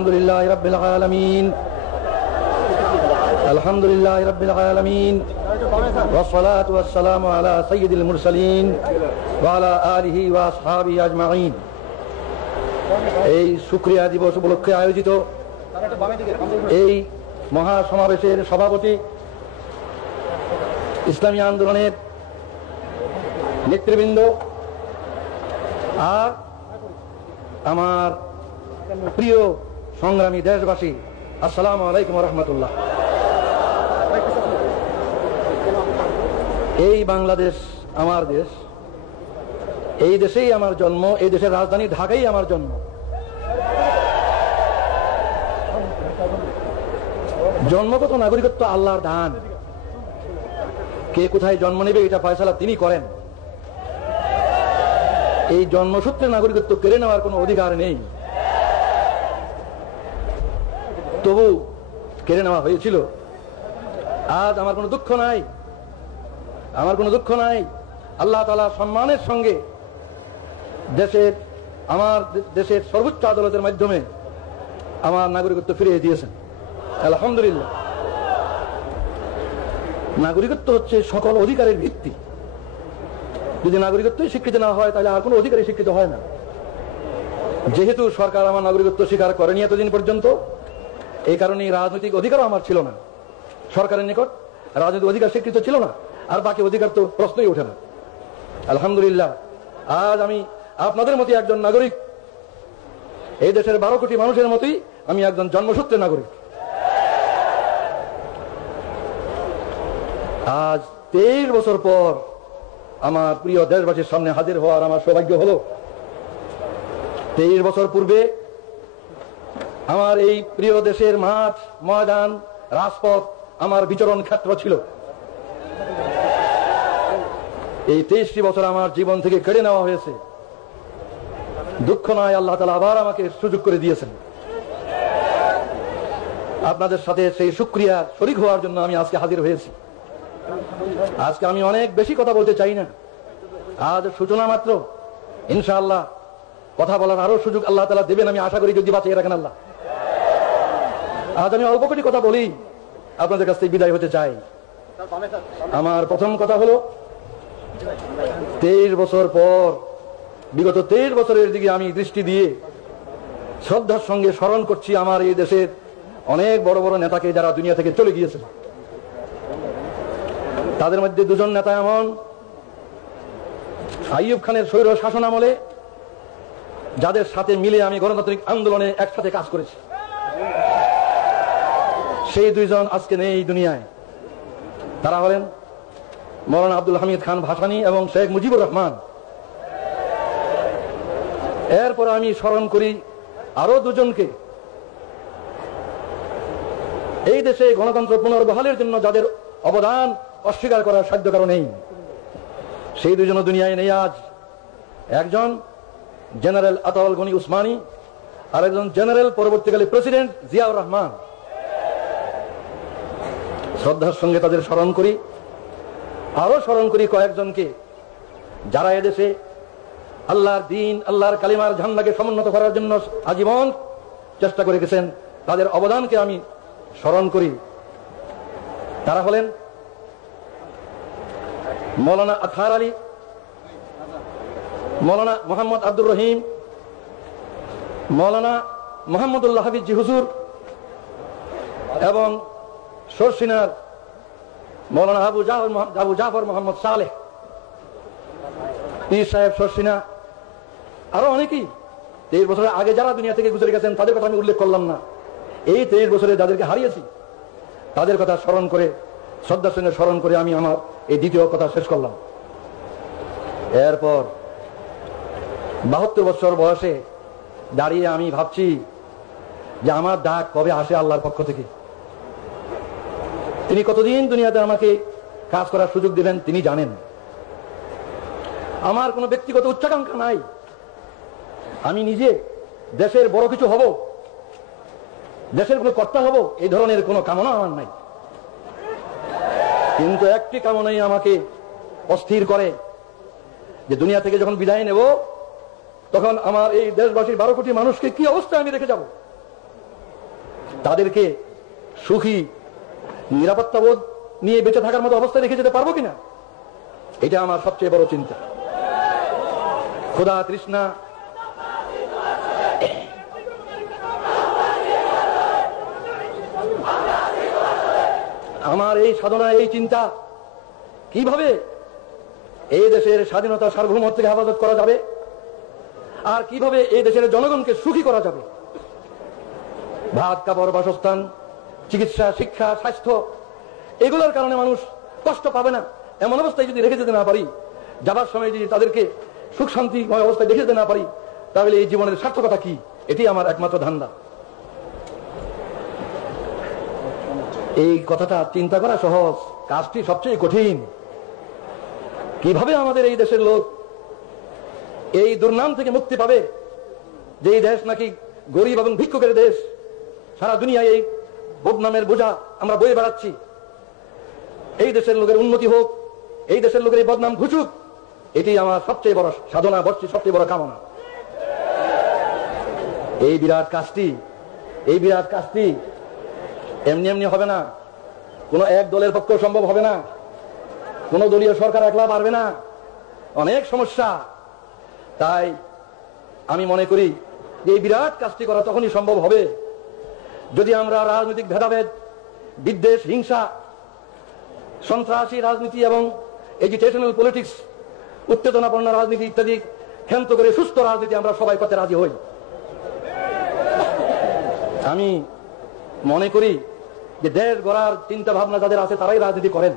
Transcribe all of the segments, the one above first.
আলহামদুলিল্লাহি রাব্বিল আলামিন আলহামদুলিল্লাহি রাব্বিল আলামিন ওয়াসসালাতু ওয়াসসালামু আলা সাইয়্যিদিল মুরসালিন ওয়া আলা আলিহি ওয়া আসহাবিহি আজমাইন। এই শুকরিয়া দিবস উপলক্ষে আয়োজিত এই মহাসমাবেশের সভাপতি, ইসলামী আন্দোলনের নেতৃবৃন্দ আর আমার প্রিয় সংগ্রামী দেশবাসী, আসসালামু আলাইকুম ওয়া রাহমাতুল্লাহ। এই বাংলাদেশ আমার দেশ, এই দেশেই আমার জন্ম, এই দেশের রাজধানী ঢাকাই আমার জন্ম। জন্মগত নাগরিকত্ব আল্লাহর দান, কে কোথায় জন্ম নেবে এটা ফয়সালা তিনি করেন। এই জন্মসূত্রে নাগরিকত্ব কেড়ে নেওয়ার কোনো অধিকার নেই, তবু কেড়ে নেওয়া হয়েছিল। আজ আমার কোনো দুঃখ নাই, আমার কোনো দুঃখ নাই। আল্লাহ তাআলা সম্মানের সঙ্গে আমার দেশের সর্বোচ্চ আদালতের মাধ্যমে আমার নাগরিকত্ব ফিরিয়ে দিয়েছেন, আলহামদুলিল্লাহ। নাগরিকত্ব হচ্ছে সকল অধিকারের ভিত্তি। যদি নাগরিকত্বই স্বীকৃতি না হয় তাহলে আর কোনো অধিকারই স্বীকৃত হয় না। যেহেতু সরকার আমার নাগরিকত্ব স্বীকার করেনি এতদিন পর্যন্ত, এই কারণে রাজনৈতিক অধিকারও আমার ছিল না। সরকারের নিকট রাজনৈতিক অধিকার স্বীকৃত ছিল না, আর বাকি অধিকার তো প্রশ্নই ওঠে না। আলহামদুলিল্লাহ, আজ আমি আপনাদের মতোই একজন নাগরিক, এই দেশের 12 কোটি মানুষের মতোই আমি একজন জন্মসূত্রের নাগরিক। আজ 23 বছর পর আমার প্রিয় দেশবাসীর সামনে হাজির হওয়ার আমার সৌভাগ্য হলো। 23 বছর পূর্বে আমার এই প্রিয় দেশের মাঠ, ময়দান, রাজপথ আমার বিচরণ ক্ষেত্র ছিল। এই 23টি বছর আমার জীবন থেকে কেড়ে নেওয়া হয়েছে। দুঃখ নয়, আল্লাহ তাআলা আবার আমাকে সুযোগ করে দিয়েছেন। আপনাদের সাথে সেই শুকরিয়া শরীক হওয়ার জন্য আমি আজকে হাজির হয়েছি। আজকে আমি অনেক বেশি কথা বলতে চাই না, আজ সূচনা মাত্র। ইনশাআল্লাহ কথা বলার আরো সুযোগ আল্লাহ তাআলা দেবেন, আমি আশা করি, যদি বাঁচিয়ে রাখেন আল্লাহ। আজ আমি অল্প কটি কথা বলি, আপনাদের কাছ থেকে বিদায় হতে চাই। আমার প্রথম কথা হলো, 23 বছর পর, বিগত 23 বছরের দিকে আমি দৃষ্টি দিয়ে শ্রদ্ধার সঙ্গে স্মরণ করছি আমার এই দেশের অনেক বড় বড় নেতাকে, যারা দুনিয়া থেকে চলে গিয়েছে। তাদের মধ্যে দুজন নেতা এমন, আইয়ুব খানের স্বৈর শাসন আমলে যাদের সাথে মিলে আমি গণতান্ত্রিক আন্দোলনে একসাথে কাজ করেছি, সেই দুইজন আজকে নেই দুনিয়ায়। তারা হলেন মৌলানা আব্দুল হামিদ খান ভাসানী এবং শেখ মুজিবুর রহমান। এরপর আমি স্মরণ করি আরো দুজনকে, এই দেশে গণতন্ত্র পুনর্বহালের জন্য যাদের অবদান অস্বীকার করার সাধ্য কারণ নেই। সেই দুজনও দুনিয়ায় নেই আজ। একজন জেনারেল আতাউল গনি উসমানী, আর একজন জেনারেল পরবর্তীকালে প্রেসিডেন্ট জিয়াউর রহমান। শ্রদ্ধার সঙ্গে তাদের স্মরণ করি। আরো স্মরণ করি কয়েকজনকে, যারা এদেশে আল্লাহর দিন, আল্লাহর কালিমার ঝান্ডাকে সমুন্নত করার জন্য আজীবন চেষ্টা করে গেছেন। তাদের অবদানকে আমি স্মরণ করি। তারা হলেন মৌলানা আতহার আলী, মৌলানা মোহাম্মদ আব্দুর রহিম, মৌলানা মোহাম্মদুল্লাহ হাফিজ জি হুজুর এবং সরসিনার মৌলানা আবু জাফর মোহাম্মদ সালেহ পীর সাহেব সরসিনা। আরো অনেকেই 23 বছরের আগে যারা দুনিয়া থেকে গুজরে গেছেন, তাদের কথা আমি উল্লেখ করলাম না। এই 23 বছরে যাদেরকে হারিয়েছি তাদের কথা স্মরণ করে, শ্রদ্ধার সঙ্গে স্মরণ করে আমি আমার এই দ্বিতীয় কথা শেষ করলাম। এরপর 72 বছর বয়সে দাঁড়িয়ে আমি ভাবছি যে আমার ডাক কবে আসে আল্লাহর পক্ষ থেকে। তিনি কতদিন দুনিয়াতে আমাকে কাজ করার সুযোগ দিবেন তিনি জানেন। আমার কোনো ব্যক্তিগত উচ্চাকাঙ্ক্ষা নাই, আমি নিজে দেশের বড় কিছু হব, দেশের কোনো কর্তা হব, এই ধরনের কোনো কামনা আমার নাই। কিন্তু একটি কামনাই আমাকে অস্থির করে, যে দুনিয়া থেকে যখন বিদায় নেব তখন আমার এই দেশবাসীর 12 কোটি মানুষকে কি অবস্থায় আমি রেখে যাব। তাদেরকে সুখী নিরাপত্তাবোধ নিয়ে বেঁচে থাকার মতো অবস্থায় রেখে যেতে পারবো কিনা, এটা আমার সবচেয়ে বড় চিন্তা। ক্ষুধা তৃষ্ণা, আমার এই সাধনা, এই চিন্তা, কিভাবে এই দেশের স্বাধীনতা সার্বভৌমত্বকে হেফাজত করা যাবে আর কিভাবে এই দেশের জনগণকে সুখী করা যাবে। ভাত, কাপড়, বাসস্থান, চিকিৎসা, শিক্ষা, স্বাস্থ্য, এগুলোর কারণে মানুষ কষ্ট পাবে না এমন অবস্থায় যদি রেখে যেতে না পারি, যাবার সময় যদি তাদেরকে সুখ শান্তিময় অবস্থায় দেখে যেতে না পারি, তাহলে এই জীবনের সার্থকতা কি? এটি আমার একমাত্র ধান্দা। এই কথাটা চিন্তা করা সহজ, কাজটি সবচেয়ে কঠিন। কিভাবে আমাদের এই দেশের লোক এই দুর্নাম থেকে মুক্তি পাবে যে এই দেশ নাকি গরিব এবং ভিক্ষুকের দেশ, সারা দুনিয়ায় এই বদনামের বোঝা আমরা বয়ে বেড়াচ্ছি। এই দেশের লোকের উন্নতি হোক, এই দেশের লোকের এই বদনাম ঘুচুক, এটি আমার সবচেয়ে বড় সাধনা, সবচেয়ে বড় কামনা। এই বিরাট কাজটি এমনি এমনি হবে না, কোন এক দলের পক্ষে সম্ভব হবে না, কোন দলীয় সরকার একলা পারবে না, অনেক সমস্যা। তাই আমি মনে করি যে এই বিরাট কাজটি করা তখনই সম্ভব হবে যদি আমরা রাজনৈতিক ভেদাভেদ, বিদ্বেষ, হিংসা, সন্ত্রাসী রাজনীতি এবং এজিটেশনাল পলিটিক্স, উত্তেজনাপূর্ণ রাজনীতি ইত্যাদি ক্ষান্ত করে সুস্থ রাজনীতি আমরা সবাই করতে রাজি হই। আমি মনে করি যে দেশ গড়ার চিন্তা ভাবনা যাদের আছে তারাই রাজনীতি করেন,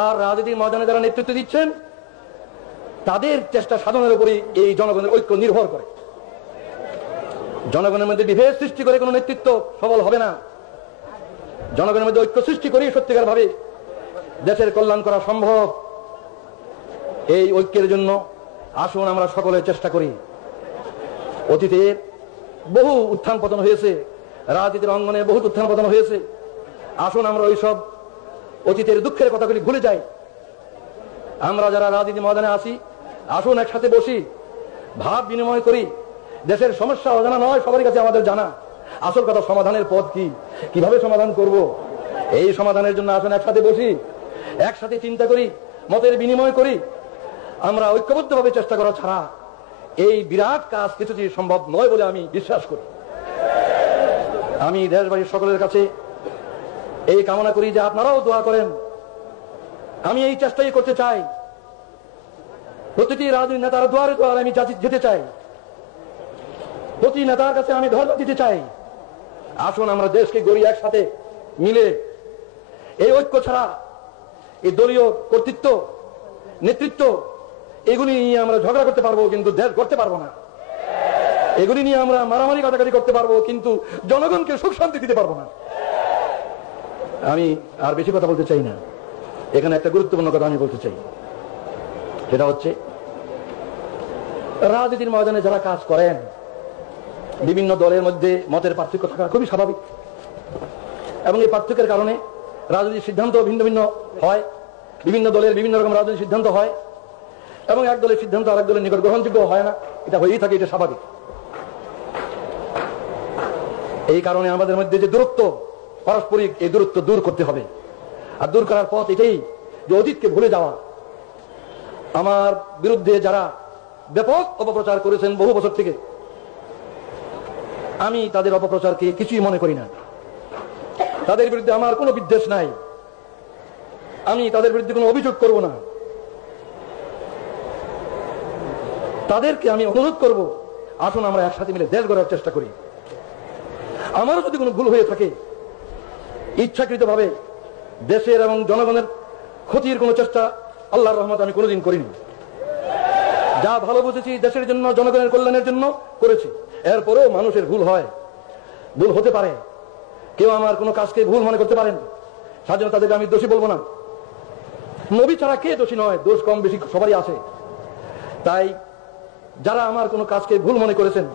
আর রাজনীতির ময়দানে যারা নেতৃত্ব দিচ্ছেন তাদের চেষ্টা সাধনের উপরই এই জনগণের ঐক্য নির্ভর করে। জনগণের মধ্যে বিভেদ সৃষ্টি করে কোনো নেতৃত্ব সফল হবে না। জনগণের মধ্যে ঐক্য সৃষ্টি করে সত্যিকার ভাবে দেশের কল্যাণ করা সম্ভব। এই ঐক্যের জন্য আসুন আমরা সকলে চেষ্টা করি। অতীতের বহু উত্থান পতন হয়েছে, রাজনীতির অঙ্গনে বহু উত্থান পতন হয়েছে। আসুন আমরা ওইসব অতীতের দুঃখের কথাগুলি ভুলে যাই। আমরা যারা রাজনীতি ময়দানে আসি, আসুন একসাথে বসি, ভাব বিনিময় করি। দেশের সমস্যা অজানা নয়, সবার কাছে আমাদের জানা। আসল কথা সমাধানের পথ কি, কিভাবে সমাধান করব, এই সমাধানের জন্য আসুন একসাথে বসি, একসাথে চিন্তা করি, মতের বিনিময় করি। আমরা ঐক্যবদ্ধভাবে চেষ্টা করা ছাড়া এই বিরাট কাজ কিছুটি সম্ভব নয় বলে আমি বিশ্বাস করি। আমি দেশবাসীর সকলের কাছে এই কামনা করি যে আপনারাও দোয়া করেন। আমি এই চেষ্টাই করতে চাই, প্রতিটি রাজনৈতিক নেতার দুয়ারে দুয়ারে আমি যেতে চাই, প্রতি নেতার কাছে আমি ধর্ণা দিতে চাই। আসুন আমরা দেশকে গড়ি একসাথে মিলে। এই ঐক্য ছাড়া এই দলীয় কর্তৃত্ব, নেতৃত্ব, এগুলি নিয়ে আমরা ঝগড়া করতে পারবো কিন্তু দেশ গড়তে পারবো না। এগুলি নিয়ে আমরা মারামারি কাটাকাটি করতে পারবো কিন্তু জনগণকে সুখ শান্তি দিতে পারবো না। আমি আর বেশি কথা বলতে চাই না। এখানে একটা গুরুত্বপূর্ণ কথা আমি বলতে চাই, সেটা হচ্ছে রাজনীতির ময়দানে যারা কাজ করেন, বিভিন্ন দলের মধ্যে মতের পার্থক্য থাকা খুবই স্বাভাবিক এবং এই পার্থক্যের কারণে রাজনৈতিক সিদ্ধান্ত ভিন্ন ভিন্ন হয়। বিভিন্ন দলের বিভিন্ন রকম রাজনৈতিক সিদ্ধান্ত হয় এবং এক দলের সিদ্ধান্ত আরেক দলের নিকট গ্রহণযোগ্য হয় না, এটা হয়েই থাকে, এটা স্বাভাবিক। এই কারণে আমাদের মধ্যে যে দূরত্ব, পারস্পরিক এই দূরত্ব দূর করতে হবে। আর দূর করার পথ এটাই যে অতীতকে ভুলে যাওয়া। আমার বিরুদ্ধে যারা ব্যাপক অপপ্রচার করেছেন বহু বছর থেকে, আমি তাদের অপপ্রচারকে কিছুই মনে করি না। তাদের বিরুদ্ধে আমার কোনো বিদ্বেষ নাই, আমি তাদের বিরুদ্ধে কোনো অভিযোগ করব না। তাদেরকে আমি অনুরোধ করব, আসুন আমরা একসাথে মিলে দেশ গড়ার চেষ্টা করি। আমারও যদি কোনো ভুল হয়ে থাকে, ইচ্ছাকৃতভাবে দেশের এবং জনগণের ক্ষতির কোনো চেষ্টা আল্লাহর রহমত আমি কোনোদিন করিনি। যা ভালো বুঝেছি দেশের জন্য, জনগণের কল্যাণের জন্য করেছি। এরপরেও মানুষের ভুল হয়, ভুল হতে পারে। কেউ আমার কোনো কাজকে ভুল মনে করতে পারেন, সাধারণ তাদেরকে আমি দোষী বলবো না। নবী ছাড়া কে দোষী নয়, দোষ কম বেশি সবারই আছে। তাই যারা আমার কোনো কাজকে ভুল মনে করেছেন,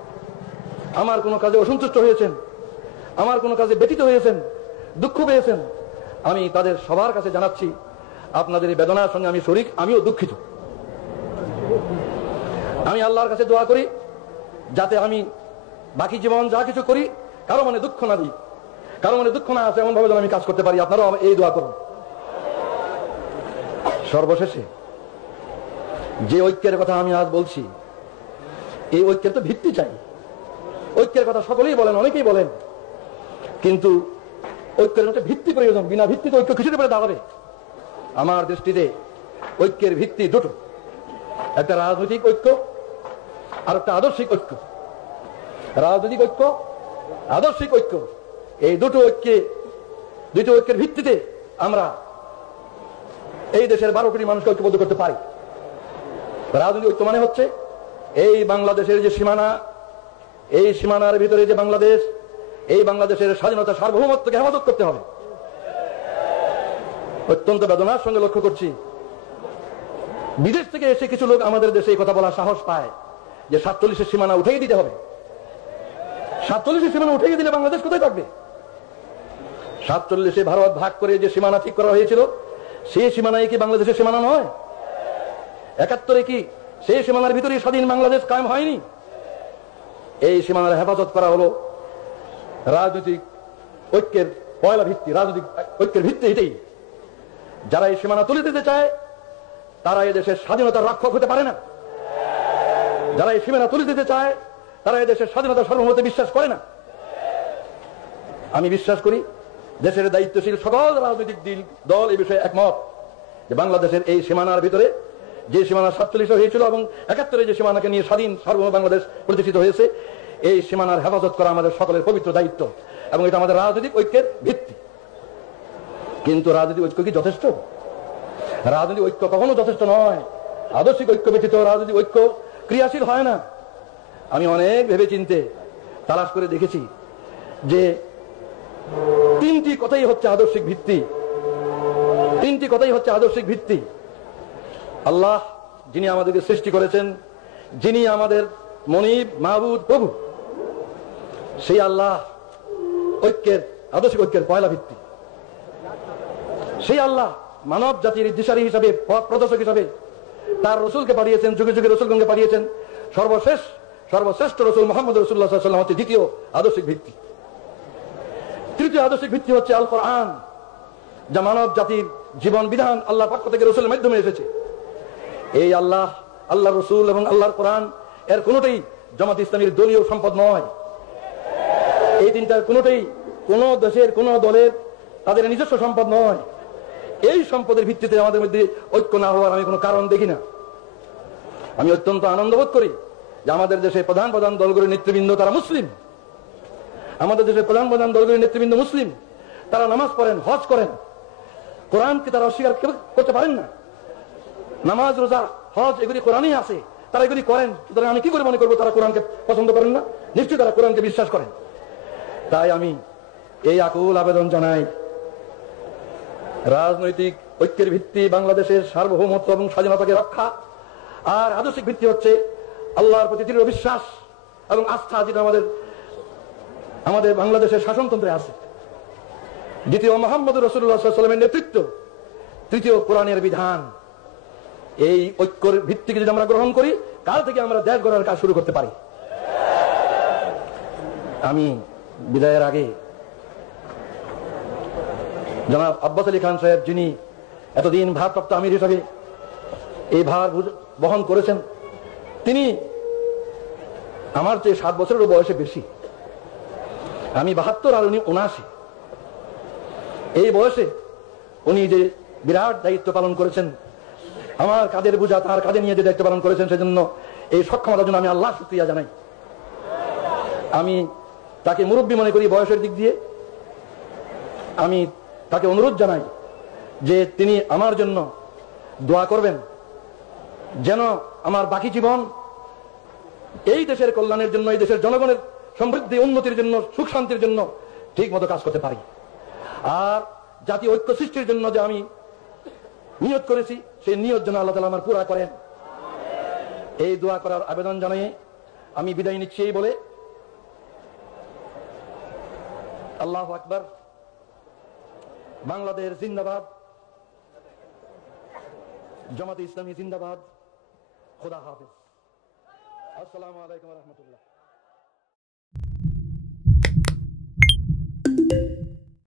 আমার কোনো কাজে অসন্তুষ্ট হয়েছেন, আমার কোনো কাজে ব্যথিত হয়েছেন, দুঃখ পেয়েছেন, আমি তাদের সবার কাছে জানাচ্ছি আপনাদের এই বেদনার সঙ্গে আমি শরীক, আমিও দুঃখিত। আমি আল্লাহর কাছে দোয়া করি যাতে আমি বাকি জীবন যা কিছু করি কারো মনে দুঃখ না দিই, কারো মনে দুঃখ না আসে এমন ভাবে যেন আমি কাজ করতে পারি। আপনারাও এই দোয়া করুন। সর্বশেষে যে ঐক্যের কথা আমি আজ বলছি, এই ঐক্যের তো ভিত্তি চাই। ঐক্যের কথা সকলেই বলেন, অনেকেই বলেন, কিন্তু ঐক্যের একটা ভিত্তি প্রয়োজন। বিনা ভিত্তিতে ঐক্য কিছুর উপরে দাঁড়াবে? আমার দৃষ্টিতে ঐক্যের ভিত্তি দুটো, একটা রাজনৈতিক ঐক্য আর একটা আদর্শিক ঐক্য। রাজনৈতিক ঐক্য, আদর্শিক ঐক্য, এই দুটো ঐক্যের ভিত্তিতে আমরা এই দেশের 12 কোটি মানুষকে ঐক্যবদ্ধ করতে পারি। রাজনৈতিক ঐক্য মানে হচ্ছে এই বাংলাদেশের যে সীমানা, এই সীমানার ভিতরে যে বাংলাদেশ, এই বাংলাদেশের স্বাধীনতা সার্বভৌমত্বকে হেফাজত করতে হবে। অত্যন্ত বেদনার সঙ্গে লক্ষ্য করছি, বিদেশ থেকে এসে কিছু লোক আমাদের দেশে এই কথা বলার সাহস পায় যে 47-এর সীমানা উঠিয়ে দিতে হবে। 47-এর সীমানা উঠিয়ে দিলে বাংলাদেশ কোথায় থাকবে? 47-এ ভারত ভাগ করে যে সীমানা ঠিক করা হয়েছিল, সেই সীমানায় কি বাংলাদেশের সীমানা নয়? 71-এ কি সেই সীমানার ভিতরে স্বাধীন বাংলাদেশ কায়েম হয়নি? এই সীমানার হেফাজত করা হলো রাজনৈতিক ঐক্যের পয়লা ভিত্তি। রাজনৈতিক ঐক্যের ভিত্তি এটাই। যারা এই সীমানা তুলে দিতে চায় তারা এই দেশের স্বাধীনতার রক্ষক হতে পারে না। যারা এই সীমানা তুলে দিতে চায় তারা এই দেশের স্বাধীনতার সার্বভৌমত্বে বিশ্বাস করে না। আমি বিশ্বাস করি দেশের দায়িত্বশীল সকল রাজনৈতিক দল এই বিষয়ে একমত যে বাংলাদেশের এই সীমানার ভিতরে যে সীমানা 47 হয়েছিল এবং 71-এ যে সীমানাকে নিয়ে স্বাধীন সার্বভৌম বাংলাদেশ প্রতিষ্ঠিত হয়েছে, এই সীমানার হেফাজত করা আমাদের সকলের পবিত্র দায়িত্ব এবং এটা আমাদের রাজনৈতিক ঐক্যের ভিত্তি। কিন্তু রাজনৈতিক ঐক্য কি যথেষ্ট? রাজনৈতিক ঐক্য কখনো যথেষ্ট নয়। আদর্শিক ঐক্য ব্যতীত রাজনৈতিক ঐক্য ক্রিয়াশীল হয় না। আমি অনেক ভেবে চিন্তে তালাশ করে দেখেছি যে 3টি কথাই হচ্ছে আদর্শিক ভিত্তি। 3টি কথাই হচ্ছে আদর্শিক ভিত্তি। আল্লাহ যিনি আমাদেরকে সৃষ্টি করেছেন, যিনি আমাদের মনিব, মাহবুদ, প্রভু, সেই আল্লাহ ঐক্যের, আদর্শিক ঐক্যের পয়লা ভিত্তি। সেই আল্লাহ মানব জাতির দিশারি হিসাবে, পথ প্রদর্শক হিসাবে তার রসুলকে পাঠিয়েছেন, যুগে যুগে রসুলগণকে পাঠিয়েছেন। সর্বশ্রেষ্ঠ রসুল মুহাম্মদ রাসূলুল্লাহ সাল্লাল্লাহু আলাইহি ওয়াসাল্লাম হচ্ছে দ্বিতীয় আদর্শিক ভিত্তি। তৃতীয় আদর্শিক ভিত্তি হচ্ছে আল কোরআন, যা মানব জাতির জীবন বিধান আল্লাহর পক্ষ থেকে রসুলের মাধ্যমে এসেছে। এই আল্লাহ, আল্লাহর রসুল এবং আল্লাহর কোরআন এর কোনোটাই জামাত ইসলামীর দলীয় সম্পদ নয়। এই তিনটার কোনোটাই কোন দেশের কোন দলের তাদের নিজস্ব সম্পদ নয়। এই সম্পদের ভিত্তিতে আমাদের মধ্যে ঐক্য না হওয়ার আমি কোনো কারণ দেখি না। আমি অত্যন্ত আনন্দ বোধ করি যে আমাদের দেশে প্রধান প্রধান দলগুলির নেতৃবৃন্দ তারা মুসলিম। আমাদের দেশের প্রধান প্রধান দলগুলির নেতৃবৃন্দ মুসলিম। তারা নামাজ পড়েন, হজ করেন, কোরআনকে তারা অস্বীকার করতে পারেন না। নামাজ, রোজা, হজ এগুলি কোরআনই আছে, তারা এগুলি করেন। সুতরাং আমি কি করে মনে করবো তারা কোরআনকে পছন্দ করেন না? নিশ্চয়ই তারা কোরআনকে বিশ্বাস করেন। তাই আমি এই আকুল আবেদন জানাই, রাজনৈতিক ঐক্যের ভিত্তি বাংলাদেশের সার্বভৌমত্ব এবং স্বাধীনতাকে রক্ষা, আর আদর্শিক ভিত্তি হচ্ছে আল্লাহর প্রতি দৃঢ় বিশ্বাস এবং আস্থা, যেটা আমাদের বাংলাদেশের শাসনতন্ত্রে আছে। দ্বিতীয় মুহাম্মদ রাসূলুল্লাহ সাল্লাল্লাহু আলাইহি ওয়াসাল্লামের নেতৃত্ব, তৃতীয় কোরআনের বিধান। এই ঐক্যের ভিত্তিকে যদি আমরা গ্রহণ করি, কাল থেকে আমরা দেশ গড়ার কাজ শুরু করতে পারি। আমি বিদায়ের আগে জনাব আব্বাস আলী খান সাহেব, যিনি এতদিন ভারপ্রাপ্ত আমির হিসাবে এই ভার বহন করেছেন, তিনি আমার চেয়ে 7 বছরের বয়সে বেশি। আমি 72 আর উনি 79। এই বয়সে উনি যে বিরাট দায়িত্ব পালন করেছেন, আমার কাঁধের বোঝা তার কাঁধে নিয়ে যে দায়িত্ব পালন করেছেন, সেজন্য এই সক্ষমতার জন্য আমি আল্লাহর শুকরিয়া জানাই। আমি তাকে মুরব্বী মনে করি বয়সের দিক দিয়ে। আমি তাকে অনুরোধ জানাই যে তিনি আমার জন্য দোয়া করবেন, যেন আমার বাকি জীবন এই দেশের কল্যাণের জন্য, এই দেশের জনগণের সমৃদ্ধি উন্নতির জন্য, সুখ শান্তির জন্য ঠিক মতো কাজ করতে পারি। আর জাতীয় ঐক্য সৃষ্টির জন্য যে আমি নিয়ত করেছি, সেই নিয়ত যেন আল্লাহ তাআলা আমার পুরা করেন। এই দোয়া করার আবেদন জানিয়ে আমি বিদায় নিচ্ছি এই বলে, আল্লাহু আকবার। বাংলাদেশ জিন্দাবাদ, জামাতে ইসলামী জিন্দাবাদ। খোদা হাফেজ। আসসালামু আলাইকুম ওয়া রাহমাতুল্লাহ।